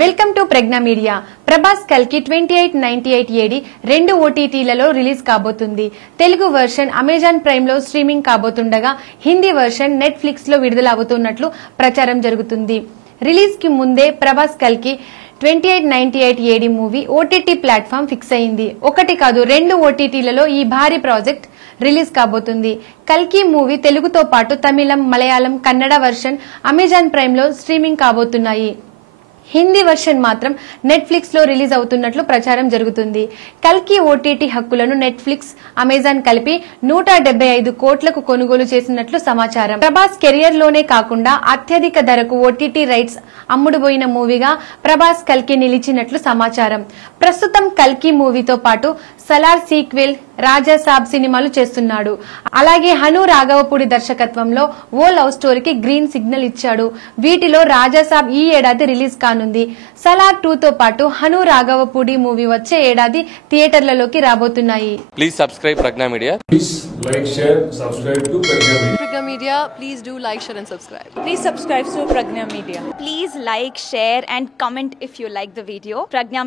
Welcome to Prajna media. Prabhas కల్కి 2898 AD 2 ఓటీటీలలో release కాబోతుంది. తెలుగు వర్షన్ అమెజాన్ ప్రైమ్ లో స్ట్రీమింగ్ కాబోతుండగా హిందీ వర్షన్ నెట్ఫ్లిక్స్ లో విడుదల అవుతున్నట్లు ప్రచారం జరుగుతుంది. రిలీజ్ కి ముందే ప్రభాస్ కల్కి 2898 AD movie OTT platform fix అయింది. ఒకటి కాదు 2 ఓటీటీలలో ఈ భారీ ప్రాజెక్ట్ రిలీజ్ కాబోతుంది. కల్కి మూవీ తెలుగుతో పాటు Tamil, Malayalam, Kannada version Amazon Prime లో స్ట్రీమింగ్ కాబోతున్నాయి. హిందీ వర్షన్ మాత్రం నెట్ఫ్లిక్స్ లో రిలీజ్ అవుతున్నట్లు ప్రచారం జరుగుతుంది. కల్కి ఓటీటీ హక్కులను నెట్ఫ్లిక్స్, అమెజాన్ కలిపి 175 కోట్లకు కొనుగోలు చేసినట్లు సమాచారం. ప్రభాస్ కెరియర్ లోనే కాకుండా అత్యధిక ధరకు ఓటీటీ రైట్స్ అమ్ముడుపోయిన మూవీగా ప్రభాస్ కల్కి నిలిచినట్లు సమాచారం. ప్రస్తుతం కల్కి మూవీతో పాటు సలార్ సీక్వెల్, రాజాసాబ్ సినిమాలు చేస్తున్నాడు. అలాగే హను రాఘవపూడి దర్శకత్వంలో ఓ లవ్ స్టోరీకి గ్రీన్ సిగ్నల్ ఇచ్చాడు. వీటిలో రాజాసాబ్ ఈ ఏడాది రిలీజ్ కానుంది. సలార్ 2 తో పాటు హను రాఘవపూడి మూవీ వచ్చే ఏడాది థియేటర్లలోకి రాబోతున్నాయి. Please subscribe Prajna media. Please like, share, subscribe to Pragna Media. Pragna Media, please do like, share and subscribe. Please subscribe to Pragna Media. Please like, share and comment if you like the video. Pragna